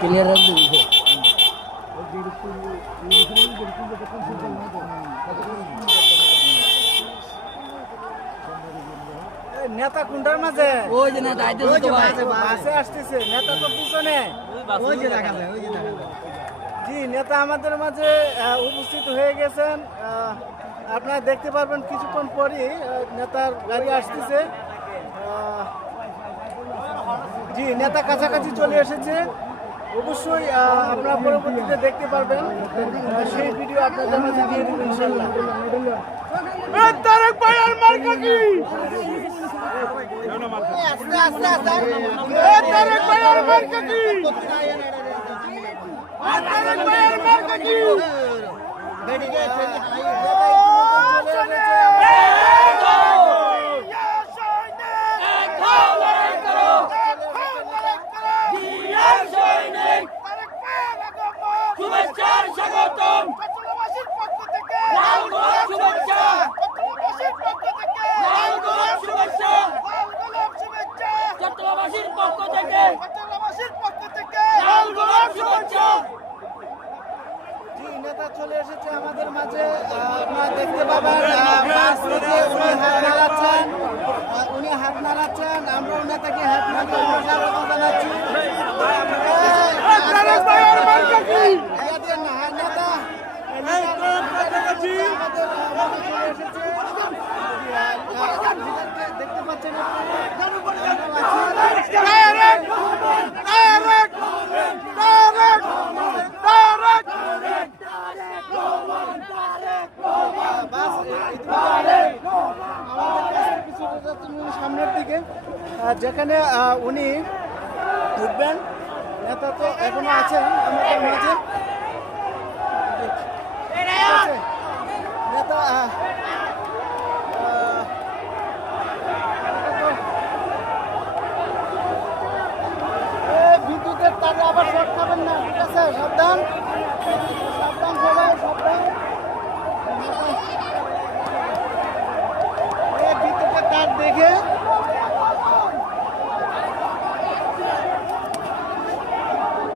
Clear রাখবি নেতা কোনটার মাঝে? ওই যে নেতা আইতেছে তো ভাই, বাসে আসতেছে, নেতা তো পিছনে। ওই যে দেখা যায়, ওই যে দেখা যায়। জি, নেতা আমাদের মাঝে উপস্থিত হয়ে গেছেন। আপনারা দেখতে পারবেন কিছুক্ষণ পরই নেতার গাড়ি আসতেছে। জি, নেতা কাছাকাছি চলে এসেছে। অবশ্যই আপনারা পরবর্তীতে দেখতে পারবেন, সেই ভিডিও আপনাদের মাঝে দিয়ে দেবেন ইনশাআল্লাহ। তারেক ভাইয়ের মার্কা কি? তারেক ভাইয়ের মার্কা কি? তারেক ভাইয়ের মার্কা কি? শুভেচ্ছার স্বাগতম চট্টগ্রামবাসীর পক্ষ থেকে লাল গোলাপ শুভেচ্ছা চট্টগ্রামবাসীর পক্ষ থেকে লাল গোলাপ শুভেচ্ছা লাল গোলাপ শুভেচ্ছা চট্টগ্রামবাসীর পক্ষ থেকে চট্টগ্রামবাসীর পক্ষ থেকে লাল গোলাপ শুভেচ্ছা। জি, নেতা চলে এসেছে আমাদের মাঝে। আপনারা দেখতে পাবেন বাস থেকে উনি হাত নাড়াচ্ছেন। আমরাও নেতাকে হাত নাড়িয়ে স্বাগত জানাচ্ছি। দেখতে পাচ্ছেন সামনের দিকে যেখানে উনি উঠবেন। নেতা তো এখনো আছেন আমাদের মাঝে। নেতা বিদ্যুতের তারে আবার শর্ট খাবেন না, ঠিক আছে? সাবধান সাবধান সবাই সাবধান। বিদ্যুতের তার দেখে